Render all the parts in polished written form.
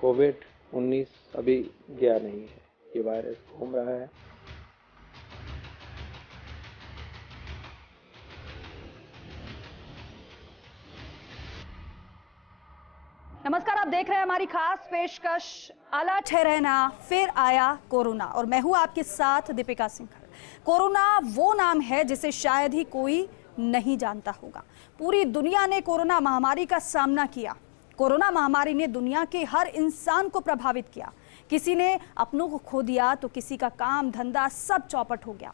कोविड-19 अभी गया नहीं है, ये वायरस घूम रहा है। नमस्कार, आप देख रहे हैं हमारी खास पेशकश अलर्ट है रहना। फिर आया कोरोना और मैं हूं आपके साथ दीपिका सिंह। कोरोना वो नाम है जिसे शायद ही कोई नहीं जानता होगा। पूरी दुनिया ने कोरोना महामारी का सामना किया। कोरोना महामारी ने दुनिया के हर इंसान को प्रभावित किया। किसी ने अपनों को खो दिया तो किसी का काम धंधा सब चौपट हो गया।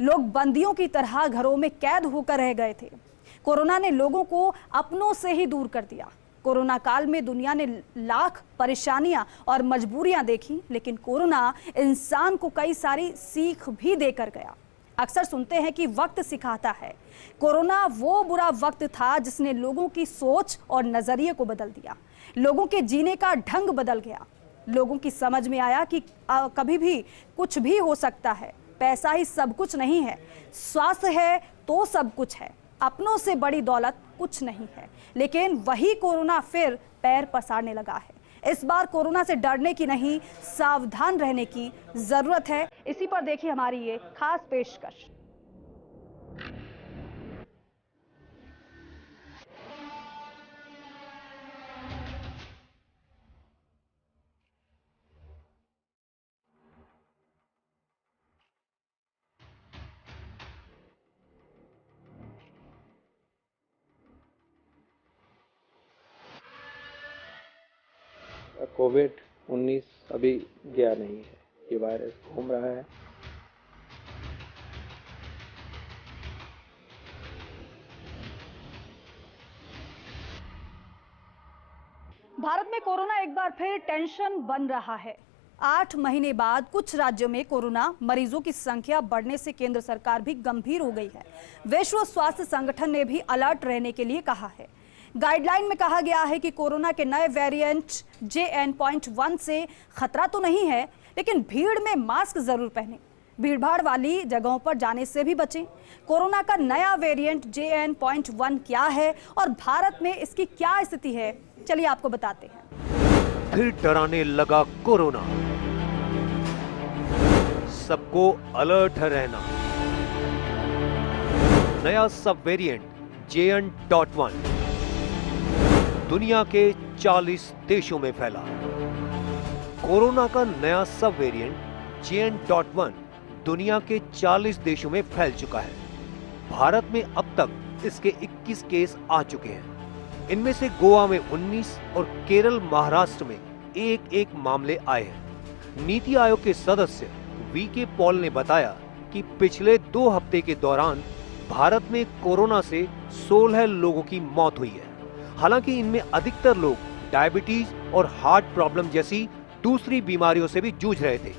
लोग बंदियों की तरह घरों में कैद होकर रह गए थे। कोरोना ने लोगों को अपनों से ही दूर कर दिया। कोरोना काल में दुनिया ने लाख परेशानियां और मजबूरियां देखी, लेकिन कोरोना इंसान को कई सारी सीख भी देकर गया। अक्सर सुनते हैं कि वक्त सिखाता है। कोरोना वो बुरा वक्त था जिसने लोगों की सोच और नजरिए को बदल दिया। लोगों के जीने का ढंग बदल गया। लोगों की समझ में आया कि कभी भी कुछ भी हो सकता है। पैसा ही सब कुछ नहीं है, स्वास्थ्य है तो सब कुछ है। अपनों से बड़ी दौलत कुछ नहीं है। लेकिन वही कोरोना फिर पैर पसारने लगा है। इस बार कोरोना से डरने की नहीं, सावधान रहने की जरूरत है। इसी पर देखिए हमारी ये खास पेशकश। कोविड-19 अभी गया नहीं है, ये वायरस घूम रहा है। भारत में कोरोना एक बार फिर टेंशन बन रहा है। 8 महीने बाद कुछ राज्यों में कोरोना मरीजों की संख्या बढ़ने से केंद्र सरकार भी गंभीर हो गई है। विश्व स्वास्थ्य संगठन ने भी अलर्ट रहने के लिए कहा है। गाइडलाइन में कहा गया है कि कोरोना के नए वेरिएंट JN.1 से खतरा तो नहीं है, लेकिन भीड़ में मास्क जरूर पहनें। भीड़भाड़ वाली जगहों पर जाने से भी बचें। कोरोना का नया वेरिएंट JN.1 क्या है और भारत में इसकी क्या स्थिति है, चलिए आपको बताते हैं। फिर डराने लगा कोरोना, सबको अलर्ट रहना। नया सब वेरिएंट JN.1 दुनिया के 40 देशों में फैला। कोरोना का नया सब वेरिएंट JN.1 दुनिया के 40 देशों में फैल चुका है। भारत में अब तक इसके 21 केस आ चुके हैं। इनमें से गोवा में 19 और केरल महाराष्ट्र में एक मामले आए हैं। नीति आयोग के सदस्य VK पॉल ने बताया कि पिछले 2 हफ्ते के दौरान भारत में कोरोना से 16 लोगों की मौत हुई है। हालांकि इनमें अधिकतर लोग डायबिटीज और हार्ट प्रॉब्लम जैसी दूसरी बीमारियों से भी जूझ रहे थे।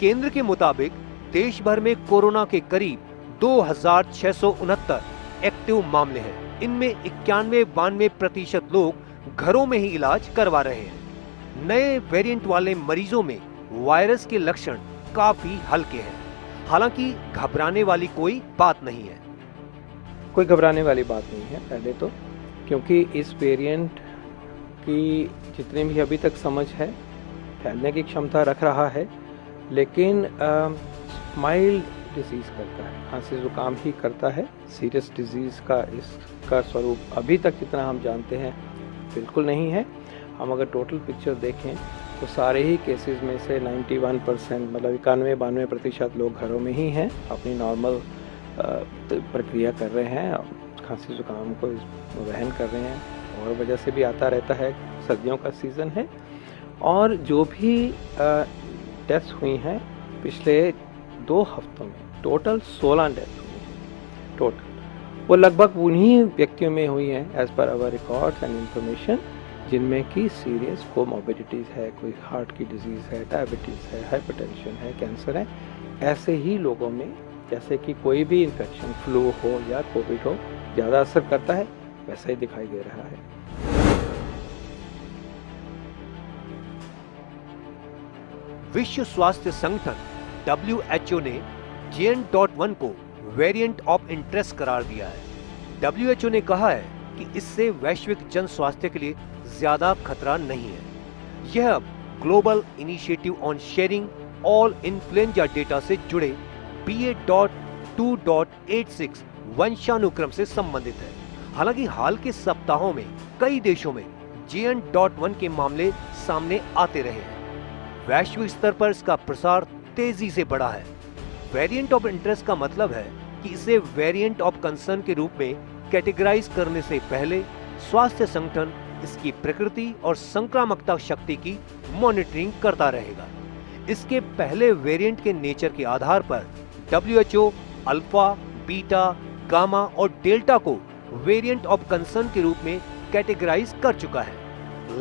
केंद्र के मुताबिक देश भर में कोरोना के करीब 2669 एक्टिव मामले हैं। इनमें 91-92% लोग घरों में ही इलाज करवा रहे हैं। नए वेरिएंट वाले मरीजों में वायरस के लक्षण काफी हल्के हैं। हालांकि घबराने वाली कोई बात नहीं है। कोई घबराने वाली बात नहीं है पहले तो, क्योंकि इस वेरिएंट की जितनी भी अभी तक समझ है फैलने की क्षमता रख रहा है, लेकिन माइल्ड डिजीज करता है, खांसी जुकाम ही करता है। सीरियस डिजीज का इसका स्वरूप अभी तक जितना हम जानते हैं बिल्कुल नहीं है। हम अगर टोटल पिक्चर देखें तो सारे ही केसेस में से 91% मतलब 91-92% लोग घरों में ही हैं, अपनी नॉर्मल प्रक्रिया कर रहे हैं, खांसी जुकाम को वहन कर रहे हैं। और वजह से भी आता रहता है, सर्दियों का सीज़न है। और जो भी डेथ्स हुई हैं पिछले 2 हफ्तों में टोटल 16 डेथ हुई हैं टोटल। वो लगभग उन्हीं व्यक्तियों में हुई हैं as per hour records and information जिनमें कि सीरियस कोमॉर्बिडिटीज़ है, कोई हार्ट की डिजीज़ है, डायबिटीज़ है, हाइपरटेंशन है, कैंसर है। ऐसे ही लोगों में जैसे कि कोई भी इन्फेक्शन, फ्लू हो या कोविड हो, ज़्यादा असर करता है, वैसा ही दिखाई दे रहा है। विश्व स्वास्थ्य संगठन WHO ने JN.1 को वेरिएंट ऑफ इंटरेस्ट करार दिया है। WHO ने कहा है कि इससे वैश्विक जन स्वास्थ्य के लिए ज्यादा खतरा नहीं है। यह अब global initiative on sharing all influenza data से जुड़े BA.2.86 वंशानुक्रम से संबंधित है। हालांकि हाल के सप्ताहों में कई देशों में JN.1 के मामले सामने आते रहे हैं। वैश्विक स्तर पर इसका प्रसार तेजी से बढ़ा है। वेरिएंट ऑफ इंटरेस्ट का मतलब है कि इसे वेरिएंट ऑफ कंसर्न के रूप में कैटेगराइज करने से पहले स्वास्थ्य संगठन इसकी प्रकृति और संक्रामकता शक्ति की मॉनिटरिंग करता रहेगा। इसके पहले वेरिएंट के नेचर के आधार पर WHO अल्फा, बीटा, गामा और डेल्टा को वेरिएंट ऑफ कंसर्न के रूप में कैटेगराइज कर चुका है।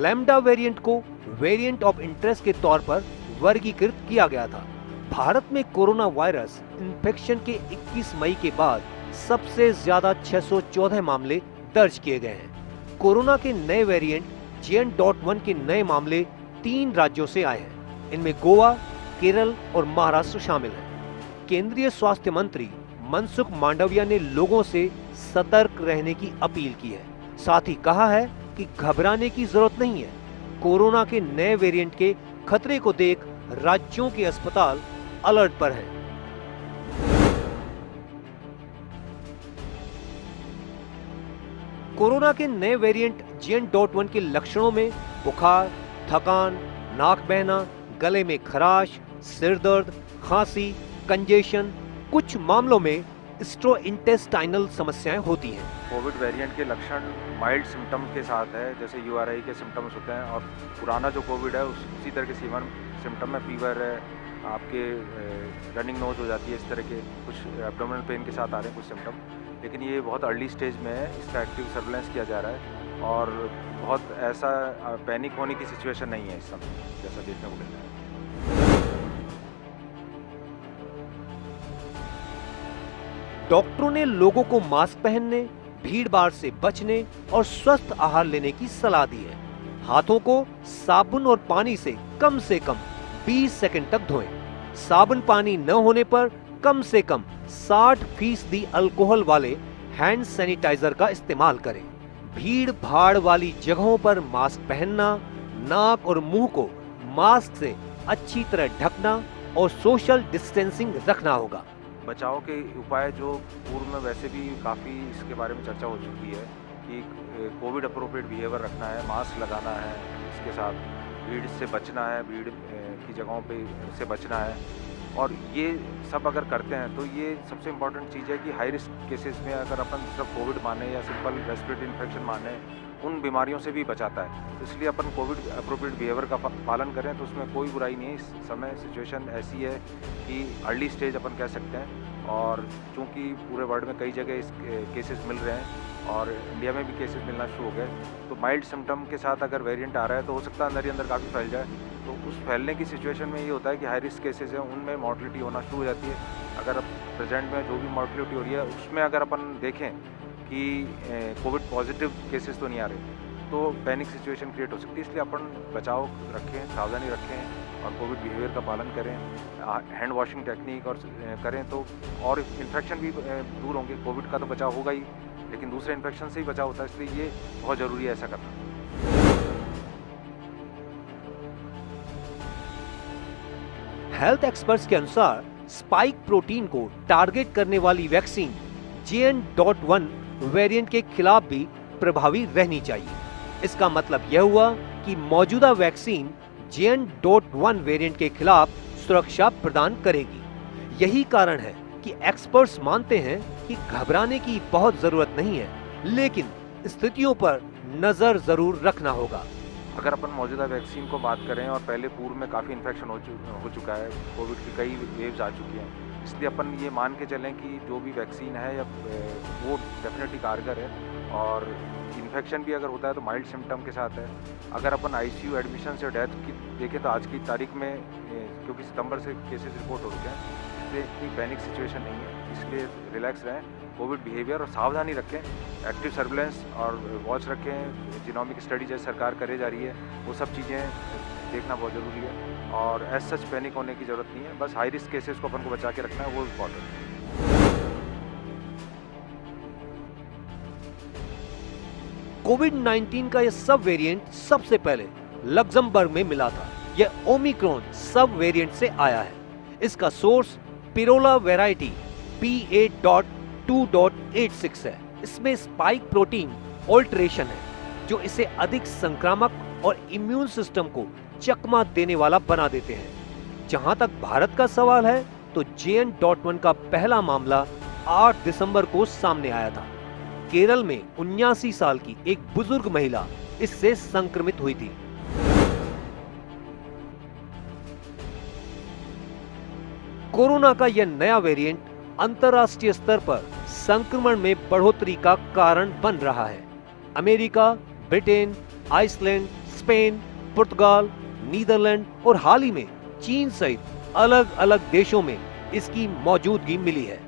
लैम्डा वेरिएंट को वेरिएंट ऑफ इंटरेस्ट के तौर पर वर्गीकृत किया गया था। भारत में कोरोना वायरस इन्फेक्शन के 21 मई के बाद सबसे ज्यादा 614 मामले दर्ज किए गए हैं। कोरोना के नए वेरिएंट JN.1 के नए मामले 3 राज्यों से आए हैं। इनमें गोवा, केरल और महाराष्ट्र शामिल हैं। केंद्रीय स्वास्थ्य मंत्री मनसुख मांडविया ने लोगों से सतर्क रहने की अपील की है। साथ ही कहा है कि घबराने की जरूरत नहीं है। कोरोना के नए वेरिएंट के खतरे को देख राज्यों के अस्पताल अलर्ट पर हैं। कोरोना के नए वेरिएंट JN.1 के लक्षणों में बुखार, थकान, नाक बहना, गले में खराश, सिर दर्द, खांसी, कंजेशन, कुछ मामलों में स्ट्रोइंटेस्टाइनल समस्याएं होती हैं। कोविड वेरिएंट के लक्षण माइल्ड सिम्टम के साथ है, जैसे URI के सिम्टम्स होते हैं, और पुराना जो कोविड है उसी तरह के सिम्टम में फीवर है, आपके रनिंग नोज हो जाती है, इस तरह के कुछ एब्डोमिनल पेन के साथ आ रहे हैं कुछ सिम्टम। लेकिन ये बहुत अर्ली स्टेज में है, इसका एक्टिव सर्वेलेंस किया जा रहा है और बहुत ऐसा पैनिक होने की सिचुएशन नहीं है इस समय, जैसा देखने को मिल रहा है। डॉक्टरों ने लोगों को मास्क पहनने, भीड़-भाड़ से बचने और स्वस्थ आहार लेने की सलाह दी है। हाथों को साबुन और पानी से कम 20 सेकंड तक धोएं। साबुन पानी न होने पर कम से कम 60% अल्कोहल वाले हैंड सैनिटाइजर का इस्तेमाल करें। भीड़ भाड़ वाली जगहों पर मास्क पहनना, नाक और मुंह को मास्क से अच्छी तरह ढकना और सोशल डिस्टेंसिंग रखना होगा। बचाव के उपाय जो पूर्व में वैसे भी काफ़ी इसके बारे में चर्चा हो चुकी है कि कोविड अप्रोप्रिएट बिहेवियर रखना है, मास्क लगाना है, इसके साथ भीड़ से बचना है, भीड़ की जगहों पे से बचना है। और ये सब अगर करते हैं तो ये सबसे इम्पॉर्टेंट चीज़ है कि हाई रिस्क केसेस में अगर अपन सिर्फ कोविड माने या सिंपल रेस्पिरेटरी इन्फेक्शन माने, उन बीमारियों से भी बचाता है। तो इसलिए अपन कोविड अप्रोप्रिएट बिहेवियर का पालन करें तो उसमें कोई बुराई नहीं है। इस समय सिचुएशन ऐसी है कि अर्ली स्टेज अपन कह सकते हैं, और चूँकि पूरे वर्ल्ड में कई जगह इस केसेस मिल रहे हैं और इंडिया में भी केसेस मिलना शुरू हो गए, तो माइल्ड सिम्टम के साथ अगर वेरिएंट आ रहा है तो हो सकता है अंदर ही अंदर काफ़ी फैल जाए। तो उस फैलने की सिचुएशन में ये होता है कि हाई रिस्क केसेस हैं, उनमें मॉर्टलिटी होना शुरू हो जाती है। अगर अब प्रेजेंट में जो भी मॉर्टलिटी हो रही है उसमें अगर अपन देखें कि कोविड पॉजिटिव केसेस तो नहीं आ रहे, तो पैनिक सिचुएशन क्रिएट हो सकती है। इसलिए अपन बचाव रखें, सावधानी रखें और कोविड बिहेवियर का पालन करें, हैंड वॉशिंग टेक्निक और करें तो और इन्फेक्शन भी दूर होंगे। कोविड का तो बचाव होगा ही, लेकिन दूसरे इन्फेक्शन से ही बचाव होता है, इसलिए ये बहुत ज़रूरी है ऐसा करना। हेल्थ एक्सपर्ट्स के अनुसार स्पाइक प्रोटीन को टारगेट करने वाली वैक्सीन JN.1 वेरिएंट के खिलाफ भी प्रभावी रहनी चाहिए। इसका मतलब यह हुआ कि मौजूदा वैक्सीन JN.1 वेरिएंट के खिलाफ सुरक्षा प्रदान करेगी। यही कारण है कि एक्सपर्ट्स मानते हैं कि घबराने की बहुत जरूरत नहीं है, लेकिन स्थितियों पर नजर जरूर रखना होगा। अगर अपन मौजूदा वैक्सीन को बात करें और पहले पूर्व में काफ़ी इन्फेक्शन हो चुका है, कोविड की कई वेव्स आ चुकी हैं, इसलिए अपन ये मान के चलें कि जो भी वैक्सीन है या वो डेफिनेटली कारगर है। और इन्फेक्शन भी अगर होता है तो माइल्ड सिम्टम के साथ है। अगर अपन ICU एडमिशन से डेथ की देखें तो आज की तारीख में क्योंकि सितंबर से केसेस रिपोर्ट हो चुके हैं, इसलिए इतनी पैनिक सिचुएशन नहीं है। इसलिए रिलैक्स रहें, कोविड बिहेवियर और सावधानी रखें, एक्टिव सर्विलेंस और वॉच रखें, जीनोमिक स्टडी जैसे सरकार करे जा रही है, वो सब चीज़ें देखना बहुत ज़रूरी है। और एज सच पैनिक होने की ज़रूरत नहीं है, बस हाई रिस्क केसेस को अपन को बचा के रखना है, वो इम्पॉर्टेंट है। कोविड-19 का यह सब वेरिएंट सबसे पहले लग्जमबर्ग में मिला था। यह ओमिक्रॉन सब वेरिएंट से आया है। इसका सोर्स पिरोला वेराइटी PA.2.86 है। इसमें स्पाइक प्रोटीन ऑल्टरेशन है जो इसे अधिक संक्रामक और इम्यून सिस्टम को चकमा देने वाला बना देते हैं। जहां तक भारत का सवाल है तो JN.1 का पहला मामला 8 दिसंबर को सामने आया था। केरल में 79 साल की एक बुजुर्ग महिला इससे संक्रमित हुई थी। कोरोना का यह नया वेरिएंट अंतर्राष्ट्रीय स्तर पर संक्रमण में बढ़ोतरी का कारण बन रहा है। अमेरिका, ब्रिटेन, आइसलैंड, स्पेन, पुर्तगाल, नीदरलैंड और हाल ही में चीन सहित अलग अलग देशों में इसकी मौजूदगी मिली है।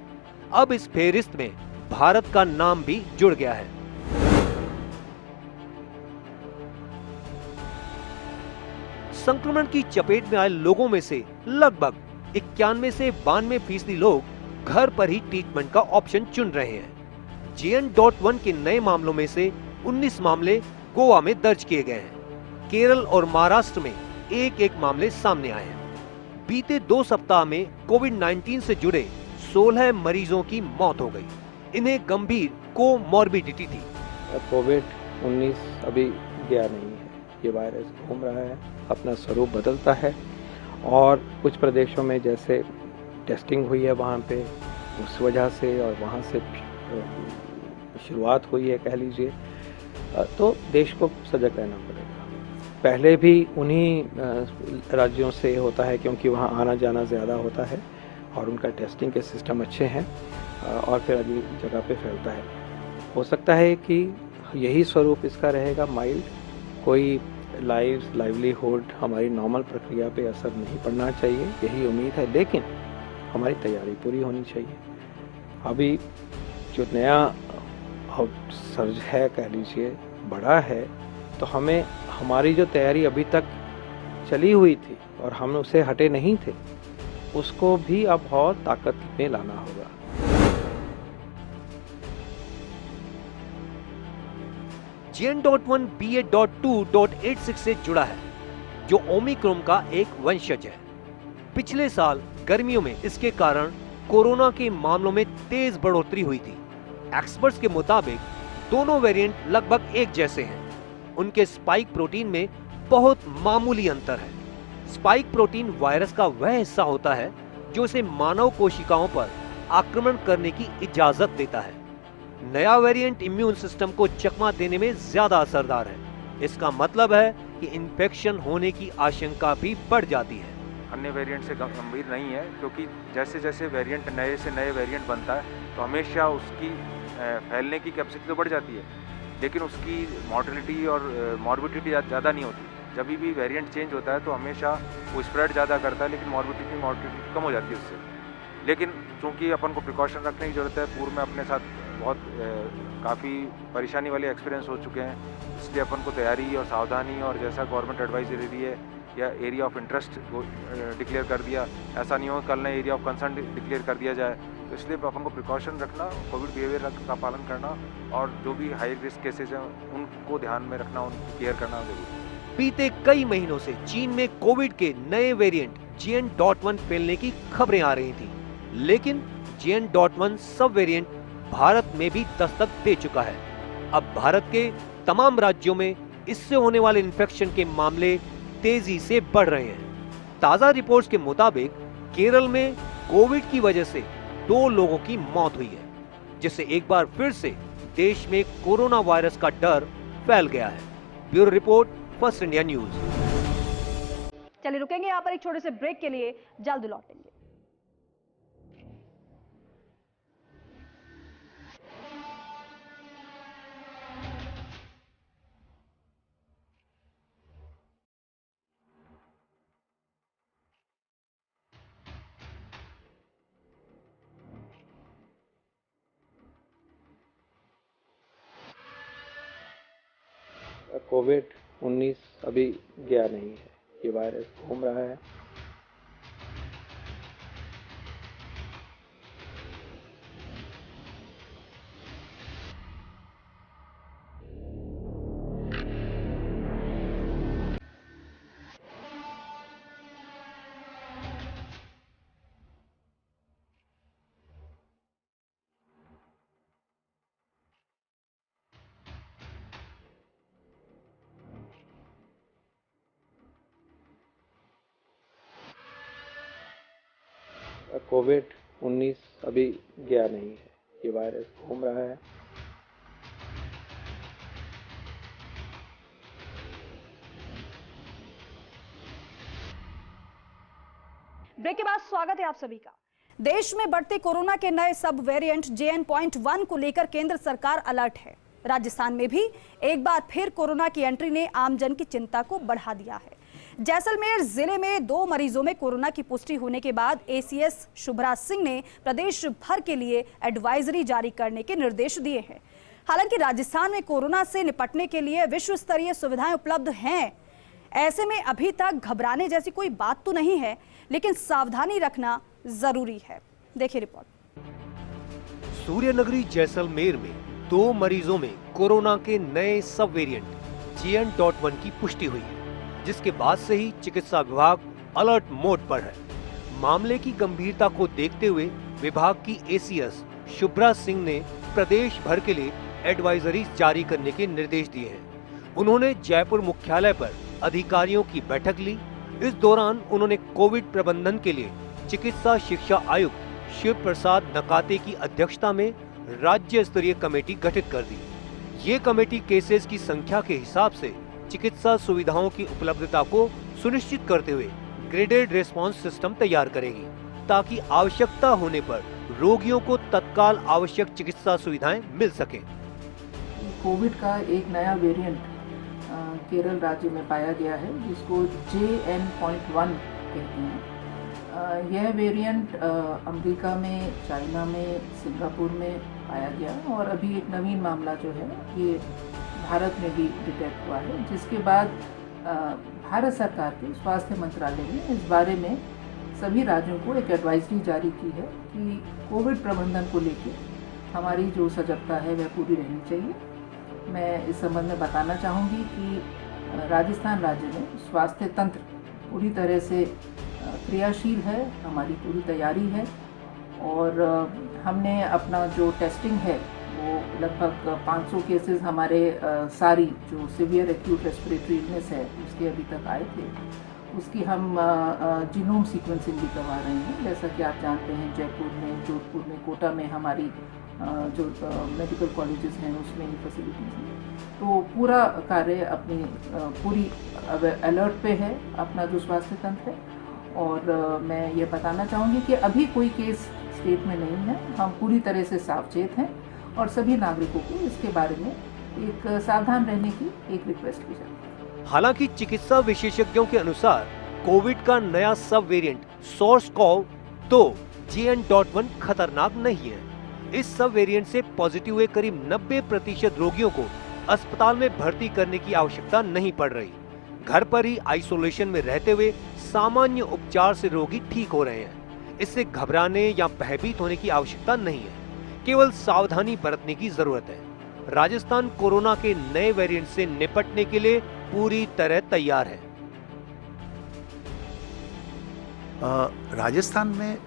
अब इस फेहरिस्त में भारत का नाम भी जुड़ गया है। संक्रमण की चपेट में आए लोगों में से लगभग 91 से 92% लोग घर पर ही ट्रीटमेंट का ऑप्शन चुन रहे हैं। JN.1 के नए मामलों में से 19 मामले गोवा में दर्ज किए गए हैं। केरल और महाराष्ट्र में एक मामले सामने आए हैं। बीते 2 सप्ताह में कोविड-19 से जुड़े 16 मरीजों की मौत हो गई। इन्हें गंभीर कोमॉर्बिडिटी थी। कोविड-19 अभी गया नहीं है। ये वायरस घूम रहा है, अपना स्वरूप बदलता है और कुछ प्रदेशों में जैसे टेस्टिंग हुई है वहाँ पे उस वजह से और वहाँ से शुरुआत हुई है कह लीजिए, तो देश को सजग रहना पड़ेगा। पहले भी उन्हीं राज्यों से होता है क्योंकि वहाँ आना जाना ज़्यादा होता है और उनका टेस्टिंग के सिस्टम अच्छे हैं और फिर अगली जगह पे फैलता है। हो सकता है कि यही स्वरूप इसका रहेगा, माइल्ड, कोई लाइवलीहुड हमारी नॉर्मल प्रक्रिया पे असर नहीं पड़ना चाहिए, यही उम्मीद है। लेकिन हमारी तैयारी पूरी होनी चाहिए। अभी जो नया सर्ज है कह लीजिए बड़ा है, तो हमें हमारी जो तैयारी अभी तक चली हुई थी और हम उससे हटे नहीं थे, उसको भी अब और ताकत में लाना होगा। JN.1 BA.2.86 से जुड़ा है, जो ओमिक्रॉन का एक वंशज है। पिछले साल गर्मियों में इसके कारण कोरोना के मामलों में तेज बढ़ोतरी हुई थी। एक्सपर्ट्स के मुताबिक दोनों वेरिएंट लगभग एक जैसे हैं। उनके स्पाइक प्रोटीन में बहुत मामूली अंतर है। स्पाइक प्रोटीन वायरस का वह हिस्सा होता है जो इसे मानव कोशिकाओं पर आक्रमण करने की इजाजत देता है। नया वेरिएंट इम्यून सिस्टम को चकमा देने में ज्यादा असरदार है। इसका मतलब है कि इन्फेक्शन होने की आशंका भी बढ़ जाती है। अन्य वेरिएंट से गंभीर नहीं है, क्योंकि जैसे जैसे वेरिएंट नए से नए वेरिएंट बनता है तो हमेशा उसकी फैलने की कैपेसिटी तो बढ़ जाती है, लेकिन उसकी मॉर्टेलिटी और मॉर्बिडिटी ज़्यादा नहीं होती। जब भी वेरिएंट चेंज होता है तो हमेशा वो स्प्रेड ज़्यादा करता है, लेकिन मॉर्बिडिटी कम हो जाती है उससे। लेकिन चूंकि अपन को प्रिकॉशन रखने की ज़रूरत है, पूर्व में अपने साथ बहुत काफ़ी परेशानी वाले एक्सपीरियंस हो चुके हैं, इसलिए अपन को तैयारी और सावधानी और जैसा गवर्नमेंट एडवाइस दे रही है या एरिया ऑफ इंटरेस्ट डिक्लेयर कर दिया, ऐसा नहीं हो कल ने एरिया ऑफ कंसर्न डिक्लेयर कर दिया जाए। तो इसलिए अपन को प्रिकॉशन रखना, कोविड बिहेवियर का पालन करना और जो भी हाई रिस्क केसेज हैं उनको ध्यान में रखना, उनकी केयर करना जरूरी है। बीते कई महीनों से चीन में कोविड के नए वेरिएंट JN.1 फैलने की खबरें आ रही थी, लेकिन JN.1 सब वेरिएंट भारत में भी दस्तक दे चुका है। अब भारत के तमाम राज्यों में इससे होने वाले इन्फेक्शन के मामले तेजी से बढ़ रहे हैं। ताजा रिपोर्ट्स के मुताबिक केरल में कोविड की वजह से 2 लोगों की मौत हुई है, जिससे एक बार फिर से देश में कोरोना वायरस का डर फैल गया है। Bureau report, first India news. चलिए रुकेंगे यहाँ पर एक छोटे से ब्रेक के लिए, जल्द लौटेंगे। कोविड-19 अभी गया नहीं है। ये वायरस घूम रहा है। कोविड-19 अभी गया नहीं है, ये वायरस घूम रहा है। ब्रेक के बाद स्वागत है आप सभी का। देश में बढ़ते कोरोना के नए सब वेरिएंट JN.1 को लेकर केंद्र सरकार अलर्ट है। राजस्थान में भी एक बार फिर कोरोना की एंट्री ने आमजन की चिंता को बढ़ा दिया है। जैसलमेर जिले में 2 मरीजों में कोरोना की पुष्टि होने के बाद ACS शुभ्रा सिंह ने प्रदेश भर के लिए एडवाइजरी जारी करने के निर्देश दिए हैं। हालांकि राजस्थान में कोरोना से निपटने के लिए विश्व स्तरीय सुविधाएं उपलब्ध हैं। ऐसे में अभी तक घबराने जैसी कोई बात तो नहीं है, लेकिन सावधानी रखना जरूरी है। देखिए रिपोर्ट। सूर्यनगरी जैसलमेर में 2 मरीजों में कोरोना के नए सब वेरिएंट JN.1 की पुष्टि हुई है, जिसके बाद से ही चिकित्सा विभाग अलर्ट मोड पर है। मामले की गंभीरता को देखते हुए विभाग की ACS शुभ्रा सिंह ने प्रदेश भर के लिए एडवाइजरी जारी करने के निर्देश दिए हैं। उन्होंने जयपुर मुख्यालय पर अधिकारियों की बैठक ली। इस दौरान उन्होंने कोविड प्रबंधन के लिए चिकित्सा शिक्षा आयुक्त शिव प्रसाद नकाते की अध्यक्षता में राज्य स्तरीय कमेटी गठित कर दी। ये कमेटी केसेस की संख्या के हिसाब से चिकित्सा सुविधाओं की उपलब्धता को सुनिश्चित करते हुए ग्रेडेड रिस्पांस सिस्टम तैयार करेगी, ताकि आवश्यकता होने पर रोगियों को तत्काल आवश्यक चिकित्सा सुविधाएं मिल सके। कोविड का एक नया वेरिएंट केरल राज्य में पाया गया है, जिसको JN.1 कहते हैं। यह वेरिएंट अमेरिका में, चाइना में, सिंगापुर में पाया गया और अभी एक नवीन मामला जो है ये भारत में भी डिटेक्ट हुआ है, जिसके बाद भारत सरकार के स्वास्थ्य मंत्रालय ने इस बारे में सभी राज्यों को एक एडवाइजरी जारी की है कि कोविड प्रबंधन को लेकर हमारी जो सजगता है वह पूरी रहनी चाहिए। मैं इस संबंध में बताना चाहूँगी कि राजस्थान राज्य में स्वास्थ्य तंत्र पूरी तरह से क्रियाशील है, हमारी पूरी तैयारी है और हमने अपना जो टेस्टिंग है वो लगभग 500 केसेस हमारे सारी जो सीवियर एक्यूट रेस्पिरेटरी इलनेस है उसके अभी तक आए थे, उसकी हम जीनोम सीक्वेंसिंग भी करवा रहे हैं। जैसा कि आप जानते हैं जयपुर में, जोधपुर में, कोटा में हमारी जो मेडिकल कॉलेजेस हैं उसमें ही फैसिलिटीज़ हैं। तो पूरा कार्य अपनी पूरी अलर्ट पे है अपना जो स्वास्थ्य तंत्र है। और मैं ये बताना चाहूँगी कि अभी कोई केस स्टेट में नहीं है, हम पूरी तरह से सावचेत हैं और सभी नागरिकों को इसके बारे में एक सावधान रहने की एक रिक्वेस्ट की जाती है। हालांकि चिकित्सा विशेषज्ञों के अनुसार कोविड का नया सब वेरिएंट SARS-CoV-2 JN.1 खतरनाक नहीं है। इस सब वेरिएंट से पॉजिटिव हुए करीब 90% रोगियों को अस्पताल में भर्ती करने की आवश्यकता नहीं पड़ रही। घर पर ही आइसोलेशन में रहते हुए सामान्य उपचार से रोगी ठीक हो रहे हैं। इससे घबराने या भयभीत होने की आवश्यकता नहीं है, केवल सावधानी बरतने की जरूरत है। राजस्थान कोरोना के नए वेरिएंट से निपटने के लिए पूरी तरह तैयार है। राजस्थान में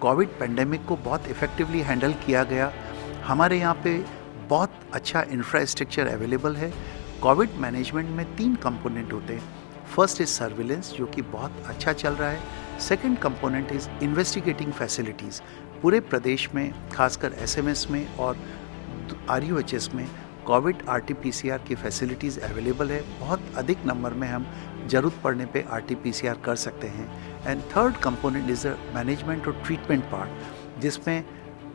कोविड पेंडेमिक को बहुत इफेक्टिवली हैंडल किया गया। हमारे यहाँ पे बहुत अच्छा इंफ्रास्ट्रक्चर अवेलेबल है। कोविड मैनेजमेंट में 3 कंपोनेंट होते हैं। फर्स्ट इज सर्विलेंस, जो कि बहुत अच्छा चल रहा है। Second component is investigating facilities. पूरे प्रदेश में, खासकर SMS में और RUHS में कोविड RT-PCR की फैसिलिटीज़ अवेलेबल है। बहुत अधिक नंबर में हम ज़रूरत पड़ने पे RT-PCR कर सकते हैं। And third component is the management और ट्रीटमेंट पार्ट, जिसमें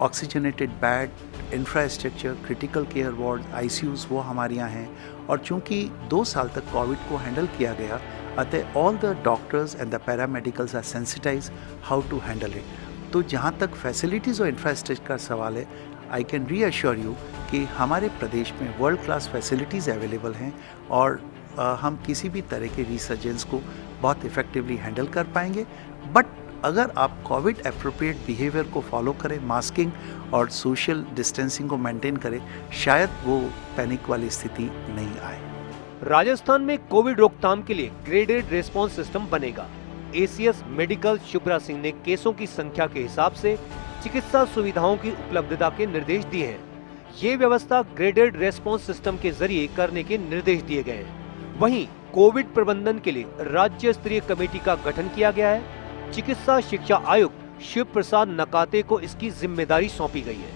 oxygenated bed, infrastructure, critical care ward, ICUs वो हमारे यहाँ हैं। और चूँकि 2 साल तक कोविड को हैंडल किया गया, अतः all the doctors and the paramedicals are sensitise how to handle it. तो जहाँ तक फैसिलिटीज़ और इंफ्रास्ट्रक्चर का सवाल है, आई कैन रीअश्योर यू कि हमारे प्रदेश में वर्ल्ड क्लास फैसिलिटीज़ अवेलेबल हैं और हम किसी भी तरह के रिसर्जेंस को बहुत इफ़ेक्टिवली हैंडल कर पाएंगे। बट अगर आप कोविड एप्रोप्रिएट बिहेवियर को फॉलो करें, मास्किंग और सोशल डिस्टेंसिंग को मेंटेन करें, शायद वो पैनिक वाली स्थिति नहीं आए। राजस्थान में कोविड रोकथाम के लिए ग्रेडेड रिस्पांस सिस्टम बनेगा। ACS मेडिकल शुभ्रा सिंह ने केसों की संख्या के हिसाब से चिकित्सा सुविधाओं की उपलब्धता के निर्देश दिए हैं। ये व्यवस्था ग्रेडेड रिस्पांस सिस्टम के जरिए करने के निर्देश दिए गए हैं। वहीं कोविड प्रबंधन के लिए राज्य स्तरीय कमेटी का गठन किया गया है। चिकित्सा शिक्षा आयुक्त शिव प्रसाद नकाते को इसकी जिम्मेदारी सौंपी गई है।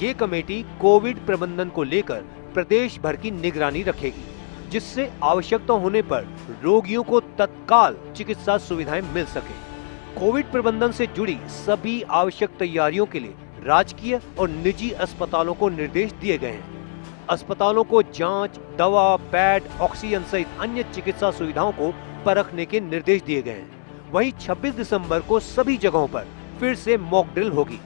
ये कमेटी कोविड प्रबंधन को लेकर प्रदेश भर की निगरानी रखेगी, जिससे आवश्यकता होने पर रोगियों को तत्काल चिकित्सा सुविधाएं मिल सके। कोविड प्रबंधन से जुड़ी सभी आवश्यक तैयारियों के लिए राजकीय और निजी अस्पतालों को निर्देश दिए गए हैं। अस्पतालों को जांच, दवा, बेड, ऑक्सीजन सहित अन्य चिकित्सा सुविधाओं को परखने के निर्देश दिए गए हैं। वहीं 26 दिसंबर को सभी जगहों पर फिर से मॉक ड्रिल होगी।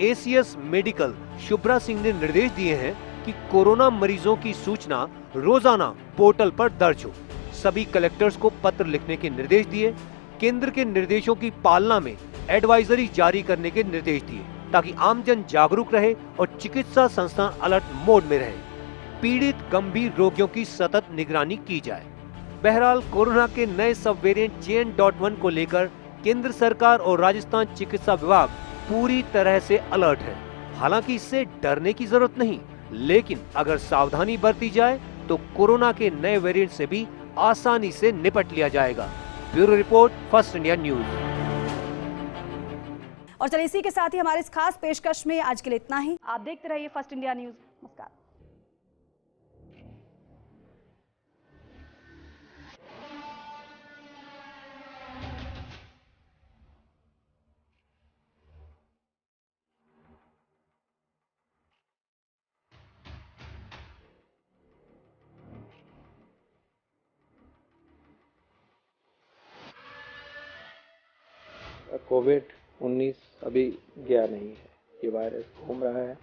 एसीएस मेडिकल शुभ्रा सिंह ने निर्देश दिए हैं कि कोरोना मरीजों की सूचना रोजाना पोर्टल पर दर्ज हो। सभी कलेक्टर्स को पत्र लिखने के निर्देश दिए। केंद्र के निर्देशों की पालना में एडवाइजरी जारी करने के निर्देश दिए, ताकि आमजन जागरूक रहे और चिकित्सा संस्थान अलर्ट मोड में रहे। पीड़ित गंभीर रोगियों की सतत निगरानी की जाए। बहरहाल कोरोना के नए सब वेरिएंट JN.1 को लेकर केंद्र सरकार और राजस्थान चिकित्सा विभाग पूरी तरह से अलर्ट है। हालांकि इससे डरने की जरूरत नहीं, लेकिन अगर सावधानी बरती जाए तो कोरोना के नए वेरिएंट से भी आसानी से निपट लिया जाएगा। Bureau report, first India news. और चलिए इसी के साथ ही हमारे इस खास पेशकश में आज के लिए इतना ही। आप देखते रहिए फर्स्ट इंडिया न्यूज। नमस्कार। कोविड-19 अभी गया नहीं है। ये वायरस घूम रहा है